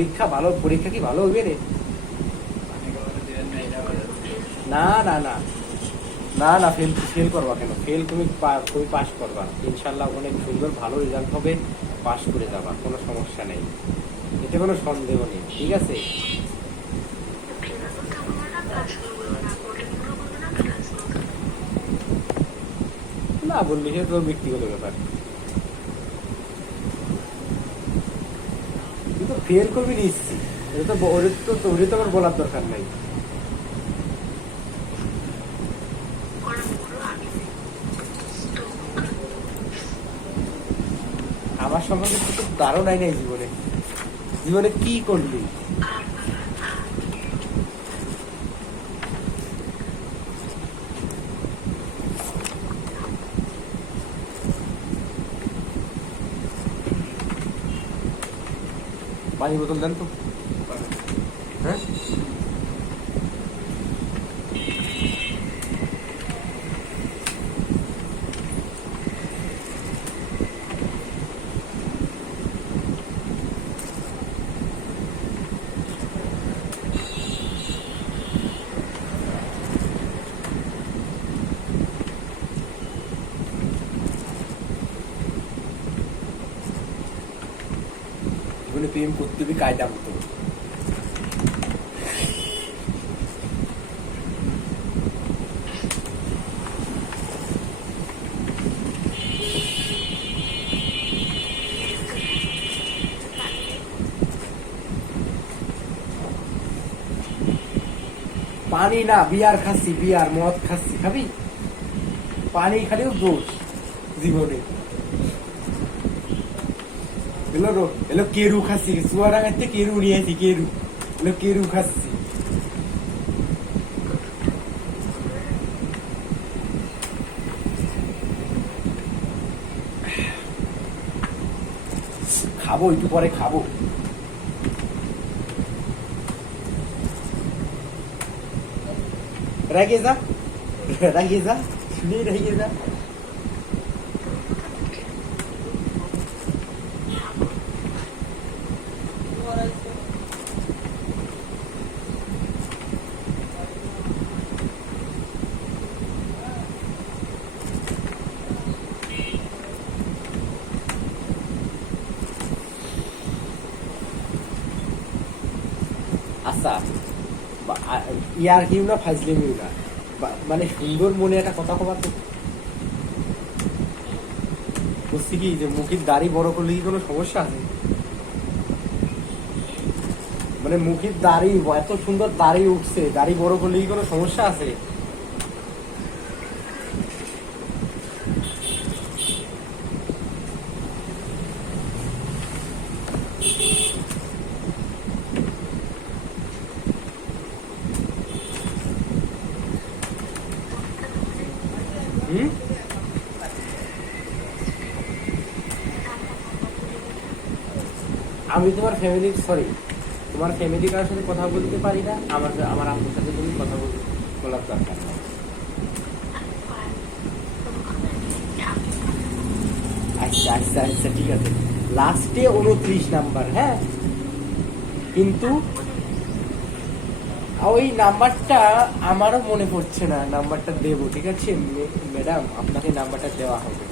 পরীক্ষা ভালো, পরীক্ষা কি ভালো হইবে রে? না না না না না, ফেল ফেল করবা কেন? ফেল তুমি তুমি পাস করবা ইনশাল্লাহ, অনেক সুন্দর ভালো রেজাল্ট হবে, পাস করে যাবা, কোনো সমস্যা নেই, এতে কোনো সন্দেহ নেই, ঠিক আছে? না বললি সে তোর ব্যক্তিগত ব্যাপার, তুই তো ফেল করবি নিশ্চিত, এটা তো ওরে তো আমার বলার দরকার নাই। আমার সম্বন্ধে তো ধারণাই নাই জীবনে, জীবনে কি করলি? পানি বোতল দেন তো। হ্যাঁ জীবনে প্রেম করতে হবে কায়দা মতো। পানি না, বিয়ার খাচ্ছি, বিয়ার মদ খাচ্ছি, খাবি? পানি খালিও দোষ জীবনে। এলো কেরু খাচ্ছি, চুয়াডাঙ্গাতে কেরু নিয়ে আসি, কেরু এলো কেরু খাচ্ছি। খাবো একটু পরে খাবো। রেগে যা, রেগে যা, শুনে রেগে যা। আচ্ছা, ইয়ার কিউ না ফাইজলেমিও না, মানে সুন্দর মনে একটা কথা কবার তো, বুঝছি কি যে মুখের দাড়ি বড় করলে কি কোনো সমস্যা আছে? মানে মুখের দাড়ি এত সুন্দর দাড়ি উঠছে, দাড়ি বড় করলে কি কোনো সমস্যা আছে? হুম, আমি তোমার ফ্যামিলির, সরি, তোমার ফ্যামিলি কারোর সাথে কথা বলতে পারি না, আমার আমার আপুর সাথে তুমি কথা বলার দরকার নেই। আচ্ছা আচ্ছা আচ্ছা, ঠিক আছে, লাস্টে 29 নাম্বার, হ্যাঁ, কিন্তু ওই নাম্বারটা আমারও মনে পড়ছে না, নাম্বারটা দেবো, ঠিক আছে ম্যাডাম, আপনাকে নাম্বারটা দেওয়া হবে।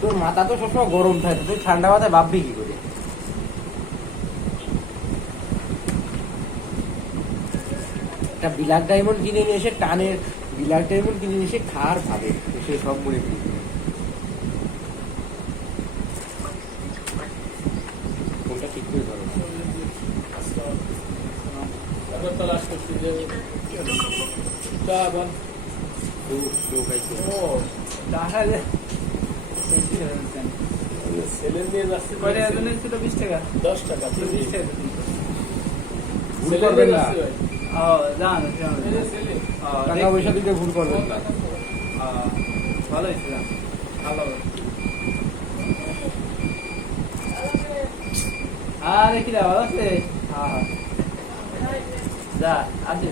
তোর মাথা তো সবসময় গরম থাকে, তুই ঠান্ডা মাথায় ভাববি কি করে? একটা ব্ল্যাক ডায়মন্ড কিনে নিয়ে এসে টানের, ব্ল্যাক ডায়মন্ড কিনে নিয়ে এসে খার ভাবে, সে সব মনে করি। কোনটা ঠিক করে ধরো। ছেলে নিয়ে যাচ্ছে 20 টাকা 10 টাকা 20 টাকা ভুল করবেন না, টাকা পয়সা দিতে ভুল করবেন না। ভালো হয়েছে, ভালো। আরে কি ভালো আছে? হ্যাঁ যা আছে।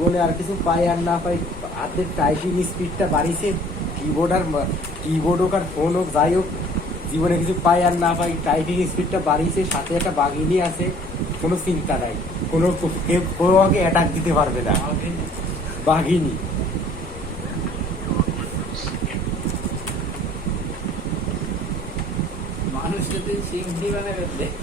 জীবনে আর কিছু পাই আর না পাই, হাতের টাইপিং স্পিডটা বাড়িছে, কিবোর্ড হোক আর ফোন হোক যাই হোক, জীবনে কিছু পাই আর না পাই, টাইপিং স্পিডটা বাড়িছে, সাথে একটা বাঘিনী আছে, কোনো চিন্তা নাই, কেউ আমাকে অ্যাটাক দিতে পারবে না। বাঘিনী মানুষ যদি সিংহি বানাবে দেখ।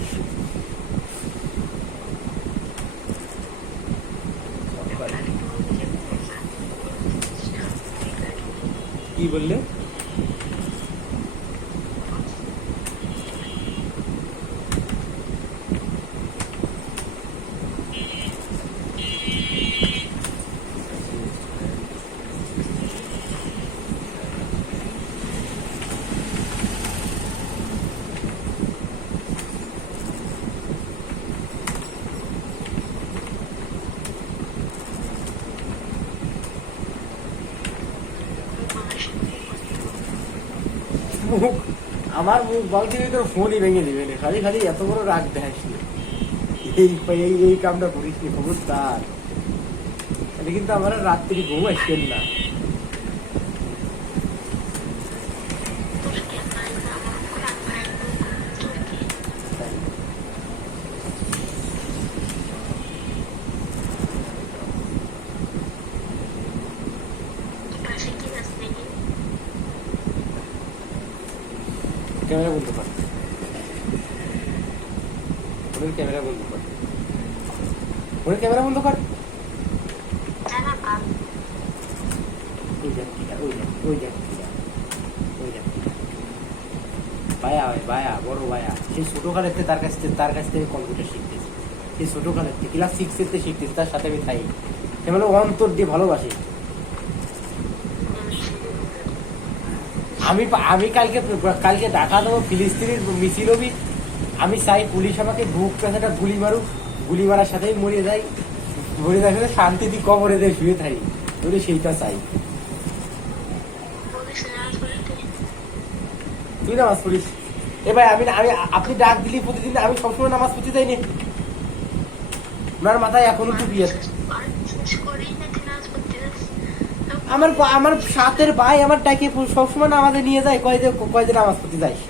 কি বললে? মুখ, আমার মুখ বলছি তোর ফোনই ভেঙে দিবে না, খালি খালি এত বড় রাগ দেখাস নি। এই কামটা করিস নি, খবরদার। এটা কিন্তু আমার আর রাত্রি ঘুম আসছেন না। ক্যামেরা বন্ধ কর, ফোনের ক্যামেরা বন্ধ কর, ফোনের ক্যামেরা বন্ধ কর। ওই যাত্রীটা, ওই যাত্রীটা। ভায়া হয়, ভায়া, বড় ভায়া, সেই ছোটকালের থেকে তার কাছ থেকে কম্পিউটার শিখতেছি, সেই ছোটকালের থেকে ক্লাস 6 থেকে শিখতেছি, তার সাথে আমি থাই, সে মানে অন্তর দিয়ে ভালোবাসি। আমি কালকে ঢাকা দেবো, ফিলিস্তিনের মিছিল হবি, আমি চাই পুলিশ আমাকে বুক পেছাটা গুলি মারুক, গুলি মারার সাথেই মরে যাই, মরে যাওয়ার সাথে শান্তি দিয়ে কবরে দিয়ে শুয়ে থাকি, বলে সেইটা চাই। তুই নামাজ পড়িস? এ ভাই আমি আপনি ডাক দিলি প্রতিদিন, আমি সবসময় নামাজ পড়তে যাইনি, ওনার মাথায় এখনো টুপি আছে। আমার সাথের ভাই আমার ডাকে সবসময় নামাজে নিয়ে যায়, কয় যে নামাজ পড়তে যাইস।